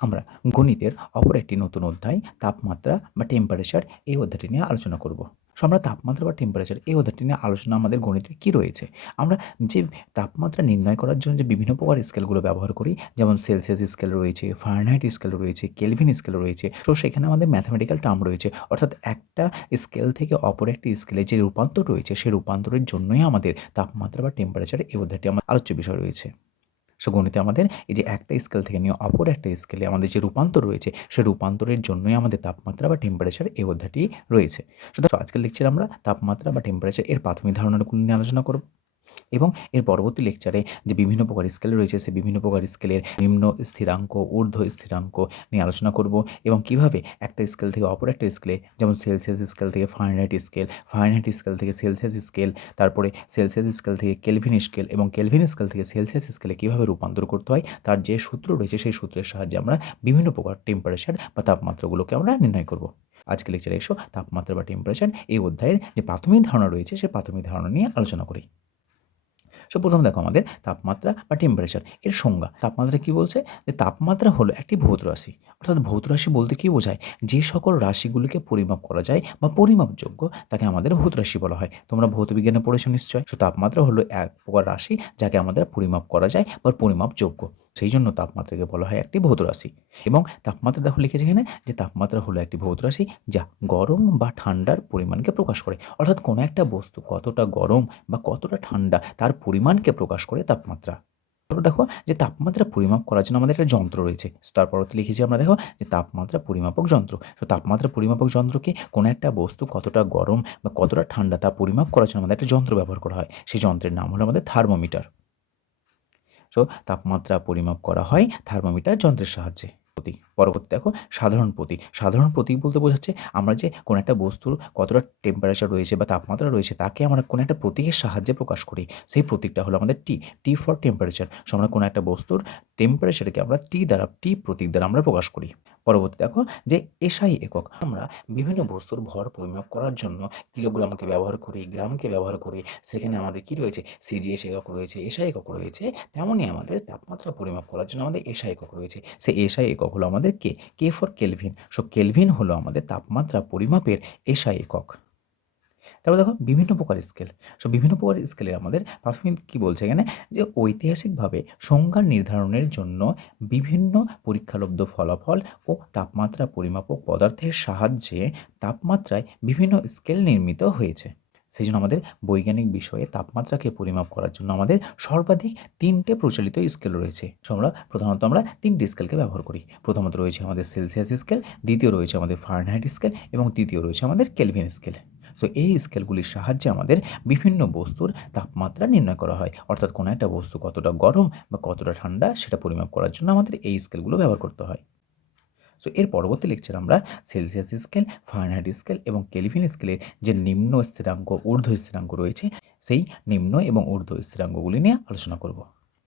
আমরা গণিতের অপর একটি নতুন অধ্যায়, তাপমাত্রা বা টেম্পারেচার এই অধ্যায়টি নিয়ে আলোচনা করব। সো আমরা তাপমাত্রা বা টেম্পারেচার এই অধ্যায়টি নিয়ে আলোচনা আমাদের গণিতে কী রয়েছে? আমরা যে তাপমাত্রা নির্ণয় করার জন্য যে বিভিন্ন প্রকার স্কেলগুলো ব্যবহার করি, যেমন সেলসিয়াস স্কেল রয়েছে ফারেনহাইট স্কেল রয়েছে কেলভিন স্কেল রয়েছে, তো সেখানে আমাদের ম্যাথামেটিক্যাল টার্ম রয়েছে। অর্থাৎ একটা স্কেল থেকে অপর একটি স্কেলে যে রূপান্তর রয়েছে সেই রূপান্তরের জন্যই আমাদের তাপমাত্রা বা টেম্পারেচার এই অধ্যায়টি আমার আলোচ্য বিষয় রয়েছে। সো গণিতে আমাদের এই যে একটা স্কেল থেকে নিয়ে অপর একটা স্কেলে আমাদের যে রূপান্তর রয়েছে, সে রূপান্তরের জন্যই আমাদের তাপমাত্রা বা টেম্পারেচার এই অধ্যায়টি রয়েছে। সুতরাং আজকের লেকচারে আমরা তাপমাত্রা বা টেম্পারেচার এর প্রাথমিক ধারণাগুলো নিয়ে আলোচনা করব। এবং এর পরবর্তী লেকচারে যে বিভিন্ন প্রকার স্কেল রয়েছে, সে বিভিন্ন প্রকার স্কেলের নিম্ন স্থিরাঙ্ক, ঊর্ধ্ব স্থিরাঙ্ক নিয়ে আলোচনা করব এবং কীভাবে একটা স্কেল থেকে অপর একটা স্কেলে যেমন সেলসিয়াস স্কেল থেকে ফারেনহাইট স্কেল ফারেনহাইট স্কেল থেকে সেলসিয়াস স্কেল তারপরে সেলসিয়াস স্কেল থেকে কেলভিন স্কেল এবং কেলভিন স্কেল থেকে সেলসিয়াস স্কেলে কীভাবে রূপান্তর করতে হয়, তার যে সূত্র রয়েছে সেই সূত্রের সাহায্যে আমরা বিভিন্ন প্রকার টেম্পারেচার বা তাপমাত্রাগুলোকে আমরা নির্ণয় করব। আজকে লেকচারে এসো, তাপমাত্রা বা টেম্পারেচার এই অধ্যায়ের যে প্রাথমিক ধারণা রয়েছে সেই প্রাথমিক ধারণা নিয়ে আলোচনা করি। সো প্রথম দেখো আমাদের তাপমাত্রা বা টেম্পারেচার এর সংজ্ঞা। তাপমাত্রা কি বলছে? যে তাপমাত্রা হলো একটি ভৌত রাশি। অর্থাৎ ভৌত রাশি বলতে কী বোঝায়? যে সকল রাশিগুলিকে পরিমাপ করা যায় বা পরিমাপযোগ্য তাকে আমাদের ভৌত রাশি বলা হয়। তোমরা ভৌত বিজ্ঞানে পড়েছো নিশ্চয়? সো তাপমাত্রা হলো এক প্রকার রাশি যাকে আমাদের পরিমাপ করা যায় বা পরিমাপযোগ্য। সেই জন্য তাপমাত্রাকে বলা হয় একটি ভৌত রাশি। এবং তাপমাত্রা দেখো লিখেছে এখানে যে তাপমাত্রা হলো একটি ভৌত রাশি যা গরম বা ঠান্ডার পরিমাণকে প্রকাশ করে। অর্থাৎ কোনো একটা বস্তু কতটা গরম বা কতটা ঠান্ডা তার পরিমাণকে প্রকাশ করে তাপমাত্রা। তারপর দেখো যে তাপমাত্রা পরিমাপ করার জন্য আমাদের একটা যন্ত্র রয়েছে। তার লিখেছি আমরা দেখো যে তাপমাত্রা পরিমাপক যন্ত্র। তো তাপমাত্রা পরিমাপক যন্ত্রকে কোনো একটা বস্তু কতটা গরম বা কতটা ঠান্ডা তা পরিমাপ করার জন্য আমাদের একটা যন্ত্র ব্যবহার করা হয়। সেই যন্ত্রের নাম হলো আমাদের থার্মোমিটার। সো তাপমাত্রা পরিমাপ করা হয় থার্মোমিটার যন্ত্রের সাহায্যে। পরবর্তী দেখো, সাধারণ প্রতীক সাধারণ প্রতীক বলতে বোঝাচ্ছে আমরা যে কোনো একটা বস্তুর কতটা টেম্পারেচার রয়েছে বা তাপমাত্রা রয়েছে, তাকে আমরা কোনো একটা প্রতীকের সাহায্যে প্রকাশ করি। সেই প্রতীকটা হলো আমাদের T T for temperature so আমরা কোনো একটা বস্তুর টেম্পারেচারকে আমরা টি দ্বারা টি প্রতীক দ্বারা আমরা প্রকাশ করি। পরবর্তী দেখো যে এসআই একক। আমরা বিভিন্ন বস্তুর ভর পরিমাপ করার জন্য কিলোগ্রামকে ব্যবহার করি, গ্রামকে ব্যবহার করি, সেখানে আমাদের কি রয়েছে? সিজিএস একক রয়েছে এসআই একক রয়েছে তেমনই আমাদের তাপমাত্রা পরিমাপ করার জন্য আমাদের এসআই একক রয়েছে। সেই এসআই একক হলো আমাদের K? K for Kelvin so Kelvin হলো আমাদের তাপমাত্রা পরিমাপের এসআই একক। তারপর দেখো, বিভিন্ন প্রকার স্কেল সো বিভিন্ন প্রকার স্কেলে আমাদের প্রাথমিক কী বলছে এখানে? যে ঐতিহাসিকভাবে সংজ্ঞা নির্ধারণের জন্য বিভিন্ন পরীক্ষালব্ধ ফলাফল ও তাপমাত্রা পরিমাপক পদার্থের সাহায্যে তাপমাত্রায় বিভিন্ন স্কেল নির্মিত হয়েছে। সেই জন্য আমাদের বৈজ্ঞানিক বিষয়ে তাপমাত্রাকে পরিমাপ করার জন্য আমাদের সর্বাধিক তিনটে প্রচলিত স্কেল রয়েছে। সো আমরা প্রধানত আমরা তিনটি স্কেলকে ব্যবহার করি। প্রথমত রয়েছে আমাদের সেলসিয়াস স্কেল দ্বিতীয় রয়েছে আমাদের ফারেনহাইট স্কেল এবং তৃতীয় রয়েছে আমাদের কেলভিন স্কেল সো এই স্কেলগুলির সাহায্যে আমাদের বিভিন্ন বস্তুর তাপমাত্রা নির্ণয় করা হয়। অর্থাৎ কোনো একটা বস্তু কতটা গরম বা কতটা ঠান্ডা সেটা পরিমাপ করার জন্য আমাদের এই স্কেলগুলো ব্যবহার করতে হয়। সো এর পরবর্তী লেকচার আমরা সেলসিয়াস স্কেল ফারেনহাইট স্কেল এবং কেলিভিন স্কেলের যে নিম্ন স্থিরাঙ্ক, ঊর্ধ্ব স্থিরাঙ্ক রয়েছে, সেই নিম্ন এবং ঊর্ধ্ব স্থিরাঙ্কগুলি নিয়ে আলোচনা করব।